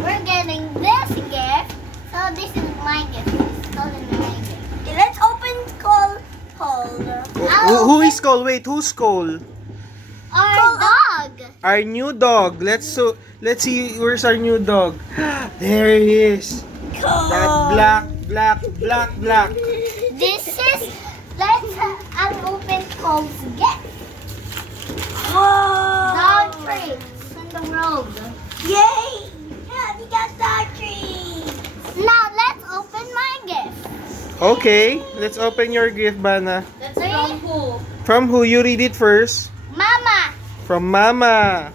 we're getting this gift. So this is my gift. This is totally my gift. Okay, let's open Cole. Who is Cole? Wait, who's Cole? Our dog. Our new dog. Let's see where's our new dog. There he is. That black. This is let's unopen Cole's gift. Whoa! Dog treats in the road. Yay! Yeah, we got dog treats. Now let's open my gift. Okay, let's open your gift, Bana. That's from who? From who? You read it first. Mama. From Mama.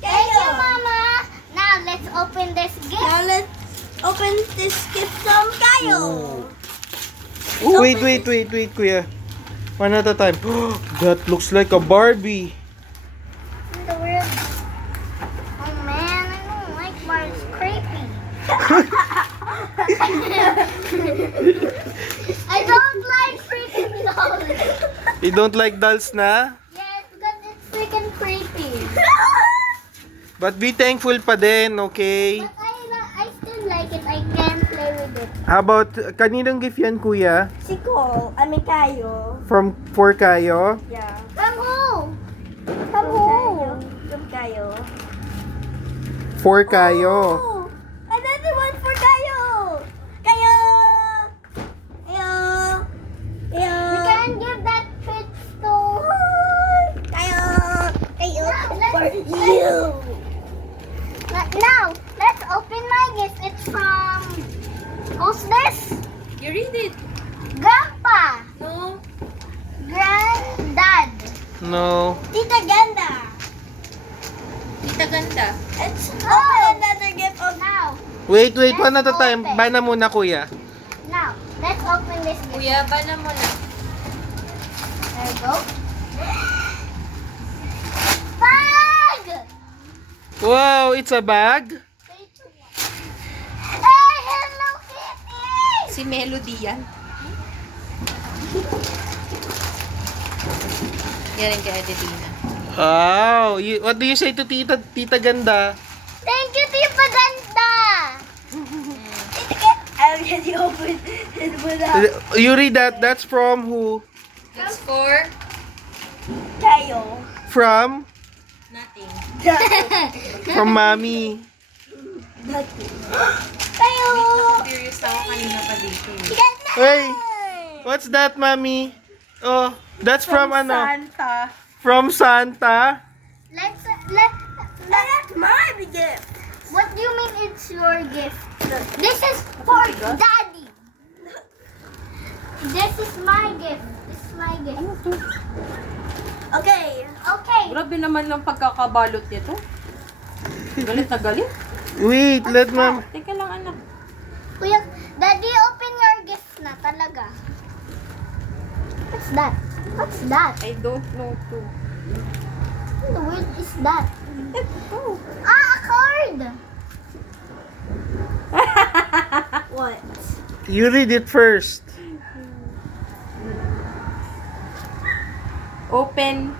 Thank you, Mama. Now let's open this gift. Now let's open this gift from Kayo. Oh, wait, kuya. One at a time. That looks like a Barbie. In the world. Oh man, I don't like Barbie's creepy. I don't like freaking dolls. You don't like dolls na? Yes, because it's freaking creepy. But be thankful pa din, okay? But I still like it. I can play with it. How about, kaninong gift yan, kuya? Si Cole, Kayo. For Kayo? Yeah. From who? From who? From Kayo. For Kayo. Oh, another one for Kayo. Kayo. You can give that treats to. Kayo. For you. Now, let's open my gift. It's from. Who's this? You read it. Grandpa. No. Granddad. No. Tita Ganda. Tita Ganda. Let's open another gift of Now, Wait, one at a time. Bana muna, kuya. now, let's open this gift. Kuya, bana mo na. There you go. Bag! Wow, it's a bag? Hey, Hello Kitty! Si Melody yan. Yan kay Adelina. Wow. What do you say to Tita Ganda? Thank you, Tita Ganda! I already opened it without You read that. That's from who? It's for Kayo. From? nothing. From Mommy. Kayo. Curious ako kanina pa dito. Hey, what's that, Mommy? Oh, that's from ano? Santa. From Santa. That's my gift. What do you mean it's your gift? This is for Daddy. This is my gift. This is my gift. Okay. Okay. Grabe naman ng pagkakabalot nito. Galit na galit. Wait, let Mom. Teka lang anak. Kuya, Daddy, open your gift na talaga. What's that? What's that? I don't know too. What the world is that? Ah, a card! What? You read it first. Open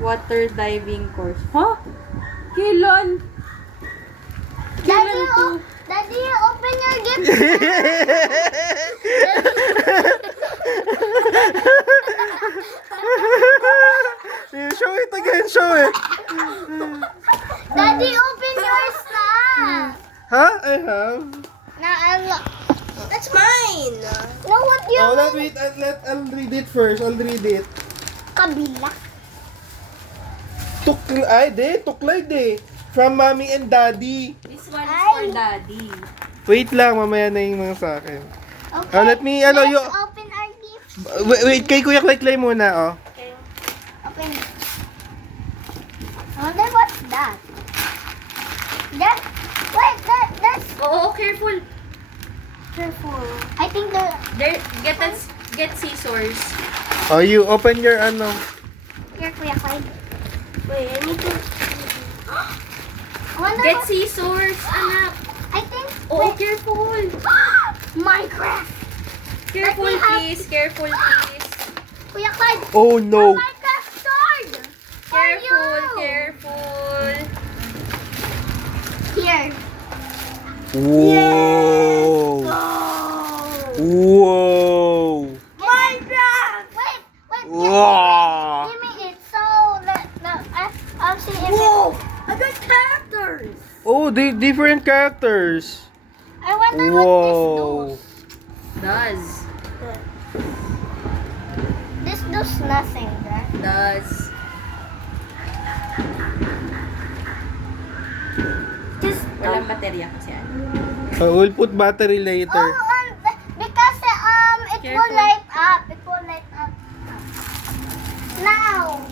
water diving course. Huh? Kailan? Daddy, to? Daddy, open your gift. Show it again, show it. Daddy, open yours na. Huh? I have. Na, That's mine. no, what you Oh, mean? wait, I'll read it first. I'll read it. Kabila. Tuklay de. From Mommy and Daddy. This one is for daddy. Wait lang, mamaya na yung mga sa akin. Okay. Let me, Let's you... open our gift. Wait, kay Kuya Clay muna, oh. Open it. I wonder what's that? That's Oo, careful. careful. I think There, get scissors. Oh, you open your ano. here, Kuya Kai. Wait, I need to. I wonder Get what, scissors, anak. I think. Oo, careful. Minecraft. Careful, Let me have- please. Careful, please. Kuya Kai. Oh no. Minecraft sword. For Careful, you. careful. He Here. Whoa! Whoa! Minecraft! Wait, wait. Wow! Give me it. So I'll see if Whoa! I got characters! Oh, different characters. I wonder Whoa! what Does. this does nothing, right? Does. Just Walang baterya kasi ano. We'll put battery later. Oh, because it will Careful. light up. It will light up. Now.